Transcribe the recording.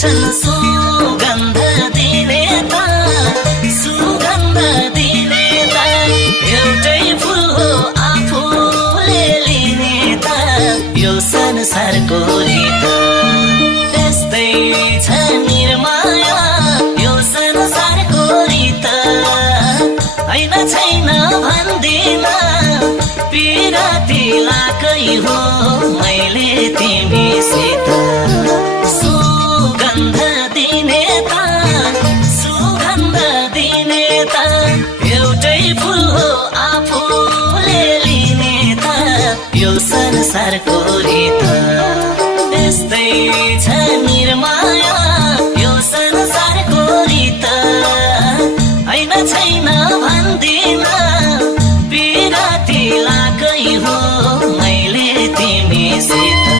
छन् सुगन्ध दिने त सुगन्ध दिने त एउटै फुल हो आफूले लिने त यो संसारको रीत त्यस्तै छ निर्माया यो संसारको रीत हैन छैन भन्दिन पिराती लाकै हो मैले तिमीसित सुगन्ध दिने त सुगन्ध दिने त एउटै फुल हो आफूले लिने त यो संसारको रीत त्यस्तै छ निर्माण